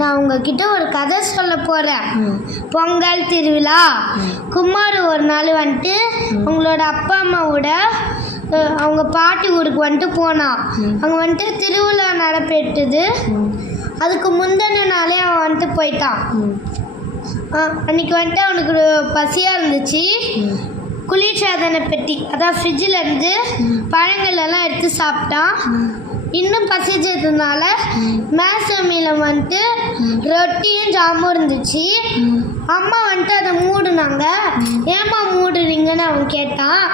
நான் உங்ககிட்ட ஒரு கதை சொல்ல போகிறேன். பொங்கல் திருவிழா. குமார் ஒரு நாள் வந்துட்டு அவங்களோட அப்பா அம்மாவோட அவங்க பாட்டி ஊருக்கு வந்துட்டு போனான். அங்கே வந்துட்டு திருவிழா நடைபெற்றது. அதுக்கு முந்தின நாளே அவன் வந்துட்டு போயிட்டான். அன்றைக்கி வந்துட்டு அவனுக்கு பசியாக இருந்துச்சு. குளிர்சாதன பெட்டி அதான் ஃப்ரிட்ஜில் இருந்து பழங்கள் எல்லாம் எடுத்து சாப்பிட்டான். இன்னும் பசிச்சதுனால மேசமியில் வந்துட்டு ரொட்டியும் ஜாமும் இருந்துச்சு. அம்மா வந்துட்டு அதை மூடுனாங்க. ஏம்மா மூடுறீங்கன்னு அவன் கேட்டான்.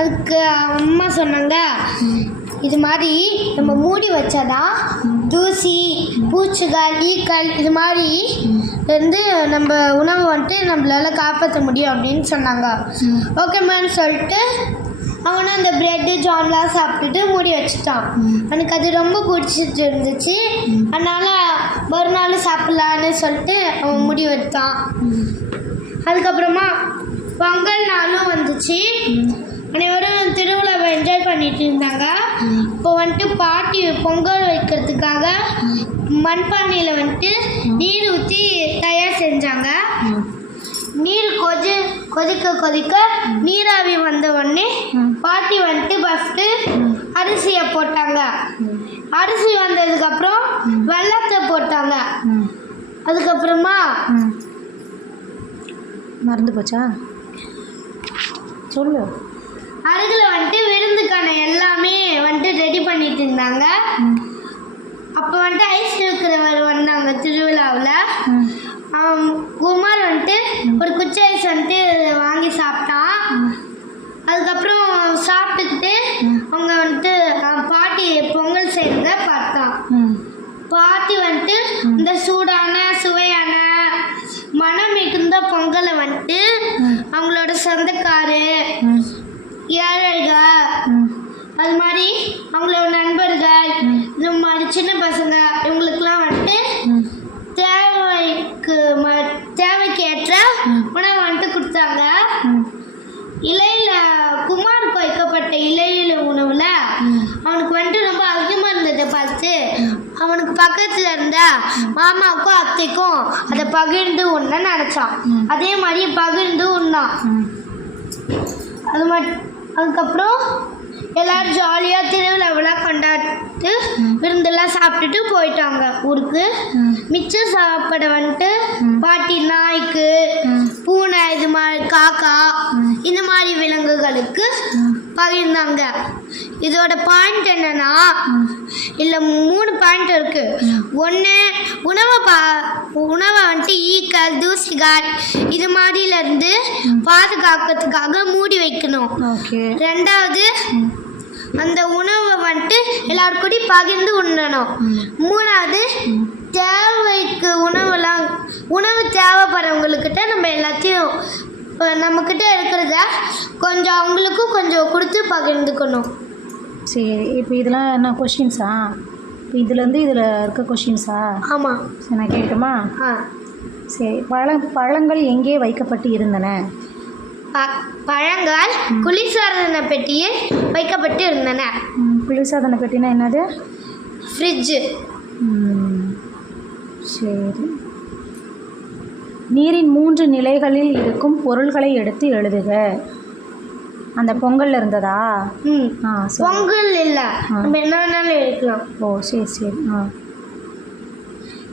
அதுக்கு அம்மா சொன்னாங்க, இது மாதிரி நம்ம மூடி வச்சாதான் தூசி பூச்சிகள் ஈக்கள் இது மாதிரி இருந்து நம்ம உணவை வந்துட்டு நம்மளால காப்பாற்ற முடியும் அப்படின்னு சொன்னாங்க. ஓகே மேம் சொல்லிட்டு அவனும் அந்த ப்ரெட்டு ஜாம்லாம் சாப்பிட்டுட்டு மூடி வச்சுட்டான். எனக்கு அது ரொம்ப பிடிச்சிட்டு இருந்துச்சு. அதனால் மறுநாள் சாப்பிட்லான்னு சொல்லிட்டு அவன் மூடி வைத்தான். அதுக்கப்புறமா பொங்கல் நாளும் வந்துச்சு. அனைவரும் திருவிழாவை என்ஜாய் பண்ணிட்டு இருந்தாங்க. இப்போ வந்துட்டு பாட்டி பொங்கல் வைக்கிறதுக்காக மண்பானையில் வந்துட்டு நீர் ஊற்றி தயார் செஞ்சாங்க. நீர் கொதிக்க நீராவி வந்த உடனே பாட்டி வந்துட்டு ஃபஸ்ட்டு அரிசியை போட்டாங்க. அரிசி வந்ததுக்கப்புறம் வெள்ளத்தை போட்டாங்க. அதுக்கப்புறமா மறந்து போச்சா சொல்லு. அருகில் வந்துட்டு விருந்துக்கான எல்லாமே வந்துட்டு ரெடி பண்ணிட்டு இருந்தாங்க. அப்போ வந்துட்டு ஐஸ் இருக்கிறவர் வந்தாங்க திருவிழாவில். குமார் வந்துட்டு ஒரு குச்சி ஐஸ் வந்துட்டு வாங்கி சாப்பிட்டான். அதுக்கப்புறம் சாப்பிட்டுக்கிட்டு அவங்க வந்துட்டு பாட்டி பொங்கல் செய்கிறத பார்த்தான். பாட்டி வந்துட்டு இந்த சூடான சுவையான மனம் மிகுந்த பொங்கலை வந்துட்டு அவங்களோட சொந்தக்காரு ஏழைகள் அது மாதிரி அவங்களோட நண்பர்கள் இந்த மாதிரி சின்ன பசங்க இவங்களுக்கெல்லாம் வந்துட்டு தேவைக்கு ஏற்ற உணவை வந்துட்டு கொடுத்தாங்க. இலையில குமாருக்கு வைக்கப்பட்ட இலையில உணவுல அவனுக்கு வந்துட்டு ரொம்ப அதிகமாக இருந்ததை பார்த்து அவனுக்கு பக்கத்தில் இருந்த மாமாவுக்கும் அத்தைக்கும் அதை பகிர்ந்து உண்ண நினச்சான். அதே மாதிரி பகிர்ந்து உண்ணான். அதுக்கப்புறம் எல்லாரும் ஜாலியாக திருவிழாவெல்லாம் கொண்டாடிட்டு விருந்தெல்லாம் சாப்பிட்டுட்டு போயிட்டாங்க ஊருக்கு. மிச்சம் சாப்பிட வந்துட்டு பாட்டி நாய்க்கு பூனை இது மாதிரி காக்கா இந்த மாதிரி விலங்குகளுக்கு பகிர்ந்தாங்க. இதோட பாயிண்ட் என்னன்னா, இல்லை 3 பாயிண்ட் இருக்கு. ஒன்று, உணவை வந்துட்டு ஈக்கள் தூசிகள் இது மாதிரிலேருந்து பாதுகாக்கிறதுக்காக மூடி வைக்கணும். ரெண்டாவது, அந்த உணவை வந்துட்டு எல்லாருக்கூடையும் பகிர்ந்து உண்ணணும். மூணாவது, தேவைக்கு உணவு தேவைப்படுறவங்கக்கிட்ட நம்ம எல்லாத்தையும் நம்மக்கிட்ட இருக்கிறத கொஞ்சம் அவங்களுக்கும் கொஞ்சம் கொடுத்து பகிர்ந்துக்கணும். சரி, இப்போ இதெல்லாம் என்ன கொஷின்ஸா? இப்போ இதுலேருந்து இதில் இருக்க கொஷின்ஸா? ஆமாம். சரி, நான் கேட்கட்டுமா? சரி, பழங்கள் எங்கே வைக்கப்பட்டு இருந்தன? பழங்கள் குளிர்சாதன பெட்டியில் வைக்கப்பட்டு இருந்தன. குளிர்சாதன பெட்டினா என்னது? ஃப்ரிட்ஜு. சரி, நீரின் 3 நிலைகளில் இருக்கும் பொருள்களை எடுத்து எழுதுக. அந்த பொங்கல்ல இருந்ததா? பொங்கல் இல்லை, நம்ம என்ன வேணாலும் எழுதலாம். ஓ சரி.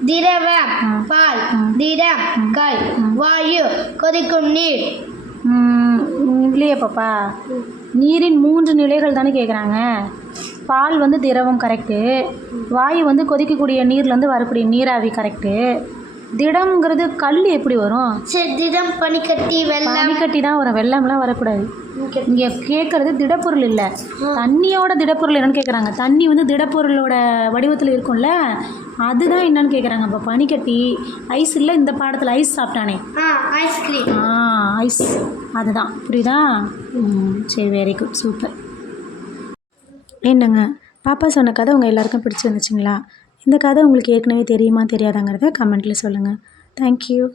திரவம் பால், திடம் கல், வாயு கொதிக்கும் நீர். இல்லையே பாப்பா, நீரின் 3 நிலைகள் தானே கேட்குறாங்க. பால் வந்து திரவம் கரெக்டு, வாயு வந்து கொதிக்கக்கூடிய நீர்லேருந்து வரக்கூடிய நீராவி கரெக்டு, திடம்ங்கிறது கல் எப்படி வரும்? சரி, திடம் பனிக்கட்டி வெள்ளம். பனிக்கட்டி தான் வரும், வெள்ளம்லாம் வரக்கூடாது. இங்கே கேட்குறது திடப்பொருள் இல்லை, தண்ணியோட திடப்பொருள் என்னன்னு கேட்குறாங்க. தண்ணி வந்து திடப்பொருளோட வடிவத்தில் இருக்கும்ல, அதுதான் என்னன்னு கேட்குறாங்க. இப்போ பனிக்கட்டி ஐஸ் இல்லை, இந்த பாடத்தில் ஐஸ் சாப்பிட்டானே ஐஸ்கிரீம். ஐஸ், அதுதான். புரியுதா? சரி, வெரி குட், சூப்பர். என்னங்க, பாப்பா சொன்ன கதை உங்கள் எல்லாருக்கும் பிடிச்சிருந்துச்சுங்களா? இந்த கதை உங்களுக்கு ஏற்கனவே தெரியுமா தெரியாதாங்கிறத கமெண்ட்டில் சொல்லுங்கள். தேங்க்யூ.